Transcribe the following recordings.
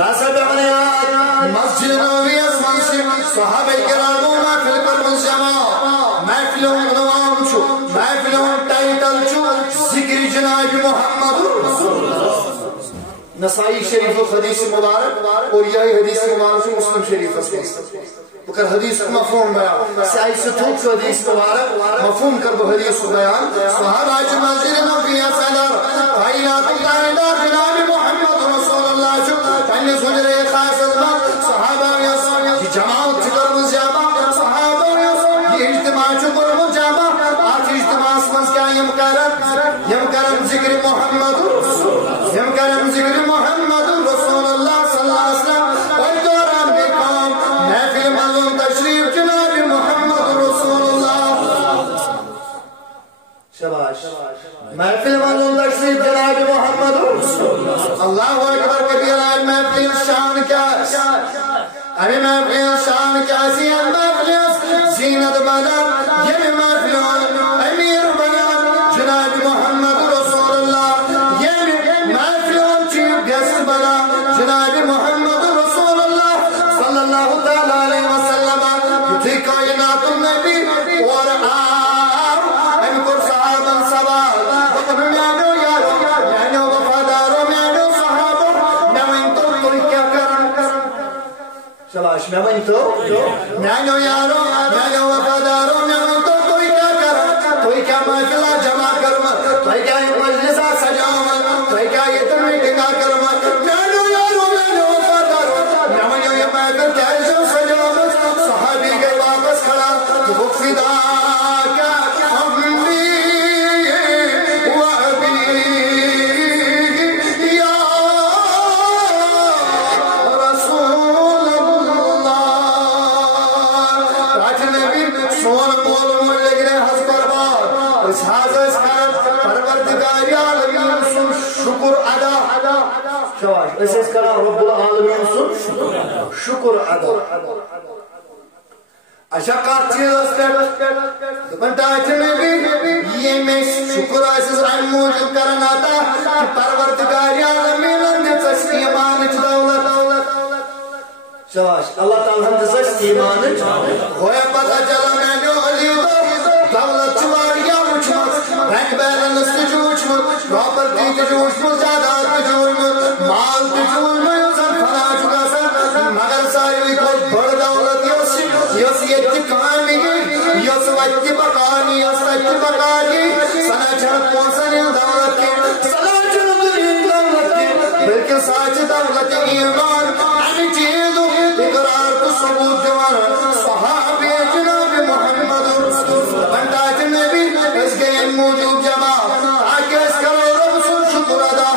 ساسا بغنیات مسجد نبوی از منصب صحابہ کرامو محفل کرمز جمع محفلوں نوام چھو محفلوں ٹائٹل چھو ذکر جناب محمد نسائی شریف و حدیث مبارک اور یہی حدیث مبارک سے مسلم شریف اسمست بکر حدیث کو مفہوم بیان سائی ستوک حدیث مبارک مفہوم کر بو حدیث بیان صحابہ جو مسجد نبوی سیدار کائنات کائنات جناب محمد رسول اللہ جو پہنے سجرے خاص عظمت صحابہ یہ جماعت چکر مزیابہ صحابہ یہ اجتماع چکر مجابہ آج اجتماع اسمس کیا یم کرم ذکر محمد یم کرم ذکر محمد رسول اللہ صلی اللہ علیہ وسلم اور دوران بے کام محفل ملون تشریف جناب محمد رسول اللہ شباش محفل ملون تشریف جناب محمد رسول اللہ اکبر کبیر محفل شان کیا ابھی محفل شان کیا محفل زینت بدر یہ محفل امیر بیان جناب محمد رسول اللہ یہ محفل چیف گیسٹ بنا جناب محمد رسول اللہ صلی اللہ تعالی علیہ وسلم یہ کائنات النبی اور آپ ان کو صحابہ سوال وقت میانو یارو میانو وفادارو میانو صحابہ میں تو کوئی کیا کرن شباش میں تو میانو یارو میانو وفادارو میں تو کوئی کیا کرن کوئی کیا محفلہ جمع کرما کوئی کیا مجلسہ سجاما کوئی کیا یہ میٹنگا کرما میانو یارو میانو وفادارو میانو یہ محفل کیسے سجاما صحابی گئے واپس کھڑا تو فدا کا امی و ابی یا رسول اللہ راج نبی سون مول ملے گرے حس برباد اس حاضر پروردگار عالمین سن شکر ادا شواش اس کرا رب العالمین سن شکر ادا اشاقات چیز دپنٹاچ نبی یہ میں شکر اس رائم موجود کرنا تھا کہ پروردگار عالمین اندر اس ایمان دولت شواش اللہ تعالیٰ ہم دس ایمان ہویا پتہ چلا میں جو علی دولت چواریا وچمت بینک بیلنس تجو وچمت پراپرٹی تجو وچمت زیادات تجو وچمت مال تجو وچمت فنا چکا سر مگر ساری کوئی بڑ دولت یس یہ کامی گئی یس وقت بکانی یس وقت بکانی سنا چھڑ پونسن دولت کے سنا چھڑ دولت کے بلکہ ساچ دولت ایمان ہمیں چیزوں اقرار کو ثبوت جوان صحابی جناب محمد بنداج نبی اس کے موجود جمع آگے اس کرو رب سن شکر ادا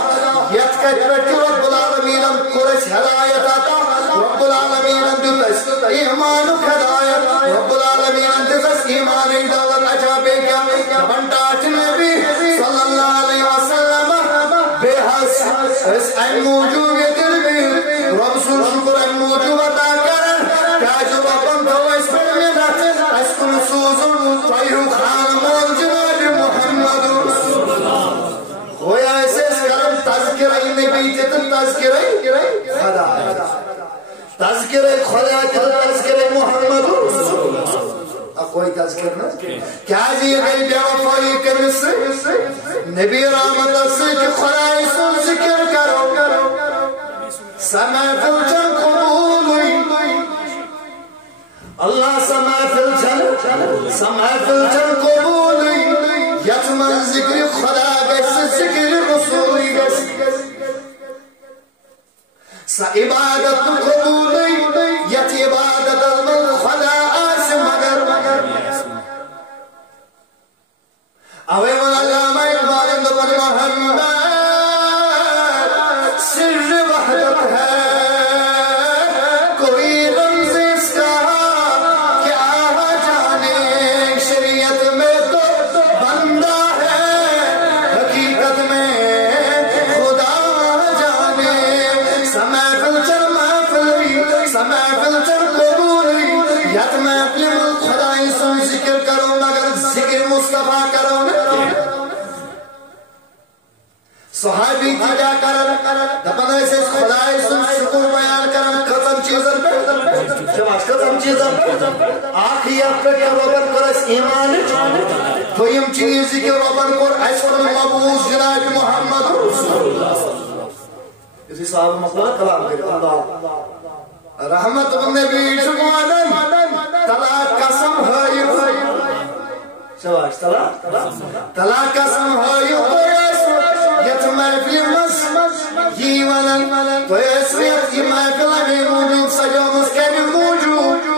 یت کت پرٹی رب العالمین قرش ہدایت آتا رب العالمین دلس ایمان و ہدایت رب العالمین دلس ایمان دولت اچھا بے کیا بنداج نبی صلی اللہ علیہ وسلم بے حس اس موجود دل بھی رب سن شکر موجود عطا کرن کیا جو ربن تو اس پر منت اس کن سوزن طیو خان مول جناب محمد ہویا اسے اس کرم تذکرہ نبی جتن تذکرہ خدا تذکرہ خدا تذکرہ محمد کوئی تذکر نہ کیا جی گئی بے وفائی کے مصر نبی رحمت سے کہ خدا سن ذکر کرو سمع فلچن قبول اللہ سمع فلچن قبول یتمن ذکر خدا گس ذکر رسول گس سا عبادت قبول یت عبادت المل خدا آس مگر اوے من علامہ اقبال اندبن محمد سر وحدت ہے کوئی رمز اس کا کیا جانے شریعت میں تو بندہ ہے حقیقت میں خدا جانے سمع فلچر قبولی یت میں اپنے ملک خدای سن ذکر کرو مگر ذکر مصطفیٰ کرو صحابی کی کیا کرن دپن ایسے خدای سن شکر آخیت پر ربن کر اس ایمان دویم چیز کہ ربن کر اس پر مبعوث جناب محمد رسول اللہ اسی صحابہ مقبلہ کلام کرے اللہ رحمت النبی شکوانن تلا قسم ہائیو شواش تلا قسم ہائیو یت محفل مس یہ ونن تو اس ریت یہ محفل میں موجود سجومس کمی موجود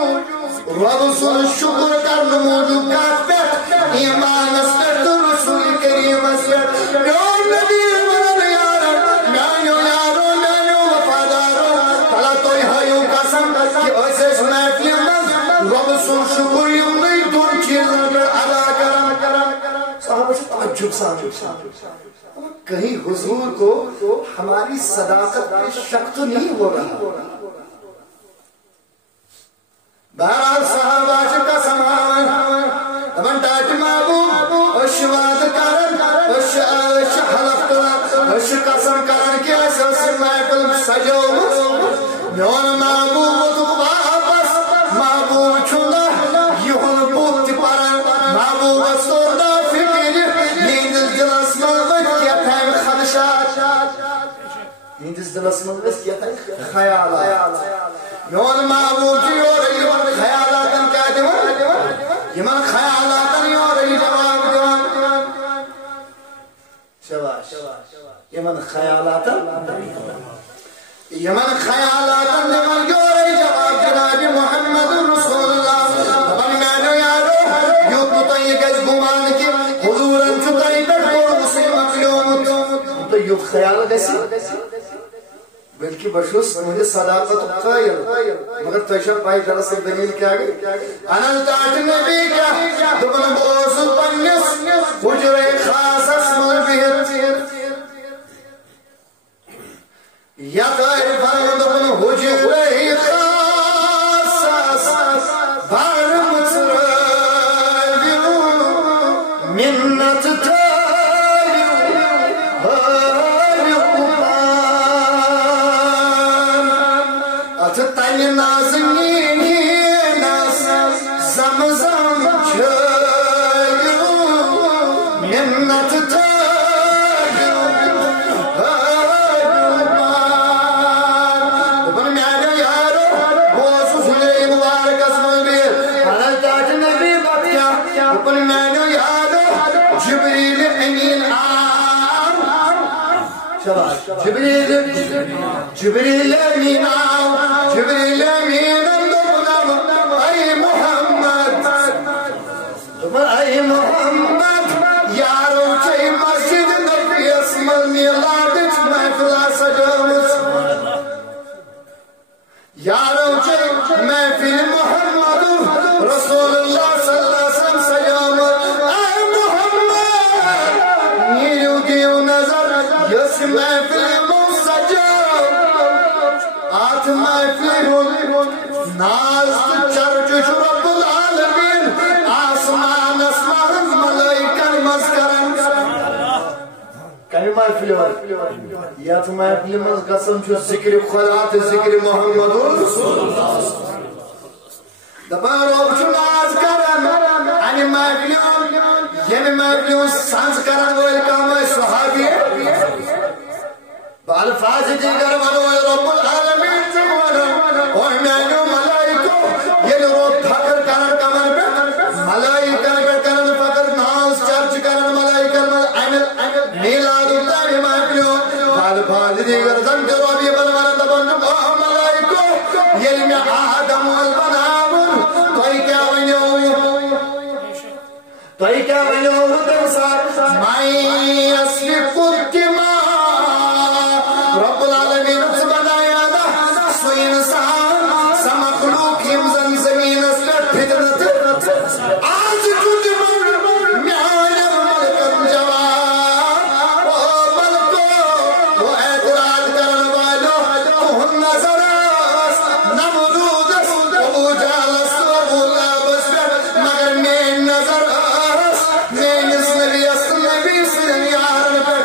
رب سن شکر کرن موجود کات پہ ایمان اس پہ تو رسول کریم اس پہ پیون نبی ونن یارن میانیو یارو میانیو وفادارو تلا توی ہائیو قسم کہ ایسے اس محفل مس رب سن شکر یم نہیں دون چیزن پر ادا کرن صحابہ سے تعجب سامنے کہیں حضور کو ہماری صداقت پہ شک تو نہیں ہو رہا بہرحال صحابہ کا سامان ابن ٹاٹ محبوب اشواد کرن اش حلف کرن اش قسم کرن کہ اس محفل سجو میون محبوب تو واپس محبوب چھنا یہن بوت پرن محبوب سودا فکر نیند دلس ہندس دلس مجلس کیا تھا خیالات میون محبوب یور خیالاتن کیا دیوان یمن خیالاتن یور جواب دیوان شباش یمن خیالاتن دیوان یور جواب جناب محمد رسول اللہ دبن میں یارو یو تو یہ گز گمان کی حضورن چھتائی پر اور مسلم اقلیوم تو یو خیال گسی بلکہ بشوس مجھے صداقت قائل مگر تشب بھائی دراصل دلیل کیا گئی انل تاٹ نبی کیا دبن بوزن پنیس حجر خاص اسم البیت یا غیر فرم دبن حجر خاص بار مصر منت جبریل امین آو جبریل امین اندوبنام اے محمد اے محمد یارو چاہی مسجد نبی اسمال میلادچ محفلہ سجامس یارو چاہی محفل محمد رسول اللہ صلی اللہ علیہ وسلم سجامس اے محمد نیرو دیو نظر یس محفل ناز چرچ رب العالمین آسمان اسمان ملائکن مذکرن کمی محفل یا تو محفل مز قسم چھو ذکر خلات ذکر محمد رسول اللہ دبارو چھو ناز کرن انی محفل یعنی محفل سانس کرن وہ الکام صحابی بالفاظ دیگر ونو رب العالمین اور میانو ملائکو یہ رو پھکر کرن کمر پہ ملائکن پہ کرن پھکر ناز چرچ کرن ملائکن عمل میلاد اللہ محفلو بالفاظ دیگر زن کرو ابھی بلوان دبن ملائکو یہ میں آدم والبنامن توئی کیا ونیو تنسا مائی اصلی قدما رب العالمین اس بنایا دا سو انسان سمخلوق ہمزن زمین اس پر فطرت آج کچھ میانا ملکن جواب او ملکو وہ اعتراض کرن والو کہن نظر نمرود ابو جالس ابو لابس پر مگر میں نظر میں اس نبی اس نبی سے یارن پر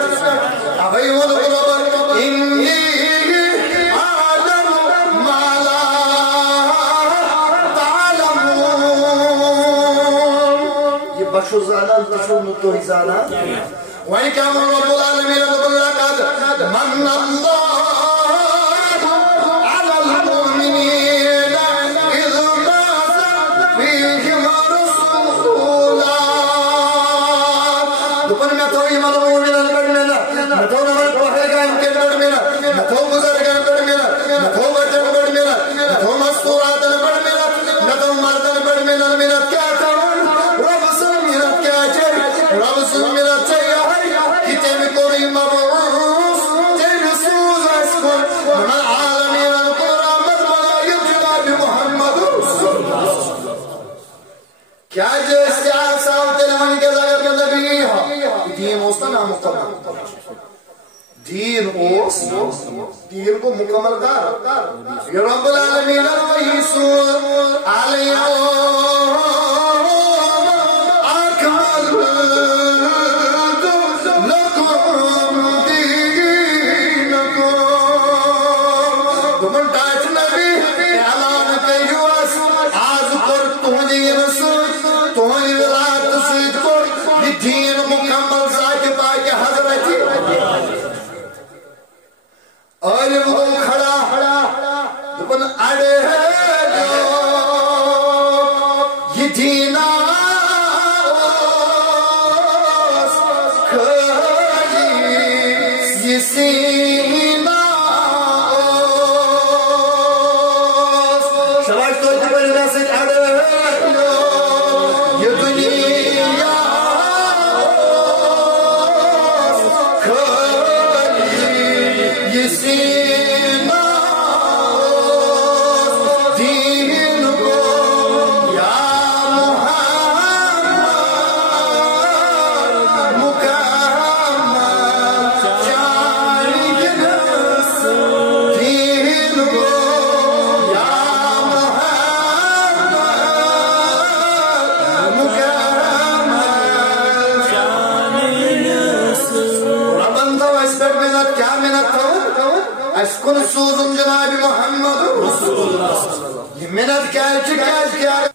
شو زانان تشو نتوي زانان وإن كان رب العالمين يقول لقد من الله على المؤمنين إذ بعث فيهم رسولا دبن میں تو ایمان مومن البرمنا نہ تو نماز پڑھے گا ان کے برمنا نہ تو گزر گا برمنا نہ تو بچن برمنا نہ تو مستورات برمنا نہ تو مردن برمنا منت کیا کرن رب سے منت کیا چاہیے رب سے منت چاہیے کہ تم کوئی مبعوث تم سوز اسکن من العالمین القرآن مطمئن جناب محمد کیا جو استعار صاحب تلوانی کے ظاہر کے نبی ہے دین اوستا نامکمل دین دین کو مکمل کر یا رب العالمین الرئیس علیہ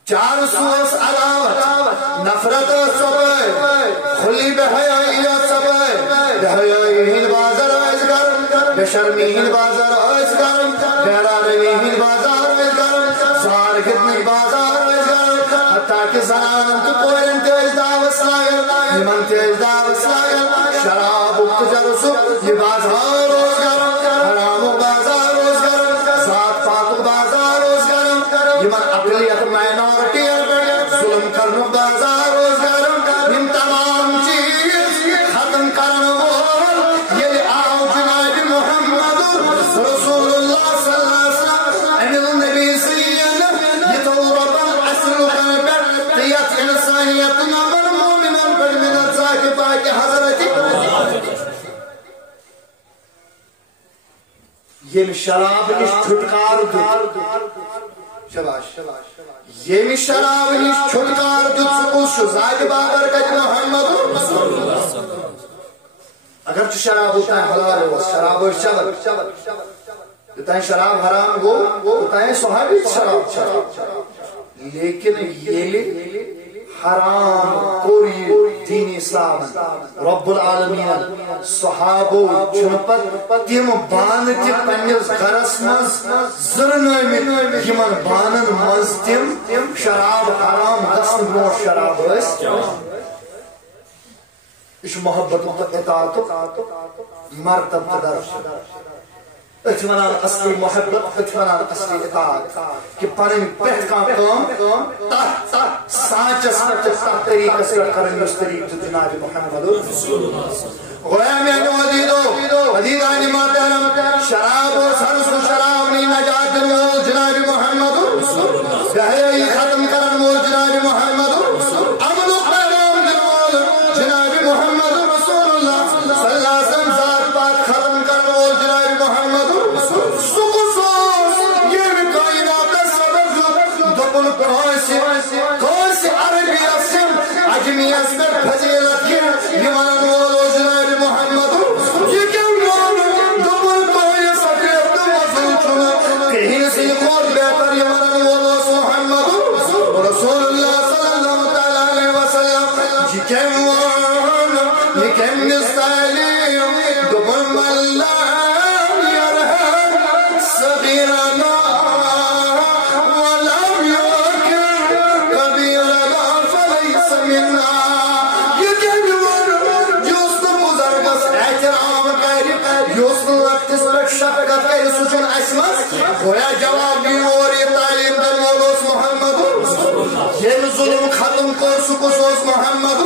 چار سوس علاوت نفرت سبائے خلی بحیائیت سبائے بحیائیہن بازار آئیس گرم بشرمیہن بازار آئیس گرم بیرارویہن بازار آئیس گرم زارگتنی بازار آئیس گرم حتیٰ کہ زنانم تو کوئرن تیز دعوت سلائی یمن تیز دعوت سلائی شراب اکتجرسو یہ بازار روز گرم حرام و بازار روز گرم ذات پاک بازار روز گرم یمن اقلیت مائنورٹی ظلم کرنو بازار روز گرم ان تمام چیز ختم کرنو یہ آؤ جناب محمد رسول اللہ صلی اللہ علیہ وسلم امین نبی سید یہ تو ربا اصل کربت تیت انسانیت نمبر مومنان پر من الزاک پاک حضرت یہ شراب نش چھٹکار دو شباش یہ شراب نش چھٹکار دو اس ذات بابر کت محمد اگر شراب ہوتا ہے حلال ہو شراب و شبر جتائیں شراب حرام گو اتائیں صحابی شراب لیکن یہ حرام کوری دین اسلام رب العالمین صحابو چنپت تیم بان تی پنیز گرس مز زرنوی یمن بانن مز تیم شراب حرام گسن نو شراب اس اس محبت و اطاعت مرتب درش اتمنان اصلی محبت اتمنان اصلی اطاعت کہ پنن پہت کام تحت سانچس تحت طریقہ سے کرن اس طریق جناب محمد غویا میں حدیدانی محترم شراب و سرس و شراب نی نجات دنو جناب محمد بہیائی ختم کرن مول جناب محمد امن و قیام دنو جناب محمد رسول اللہ صلی اللہ علیہ وسلم ذات بات ختم کرن مول جناب محمد کونسی عربی اسم عجمی اسم فضیلت کی یمان مولو جناب محمد یہ کیا مولو دبل کوئی سکریت وزن چون يكم نستعلم قبل الله يرحم صغيرنا ولم يكن كبيرنا فليس منا يكم جوست بزرگس احترام قريب جوست وقت سبق شفقت قريب سچن اسمس گویا جواب بھی اور یہ تعلیم در مولوس محمد یہ ظلم ختم کر سکوس محمد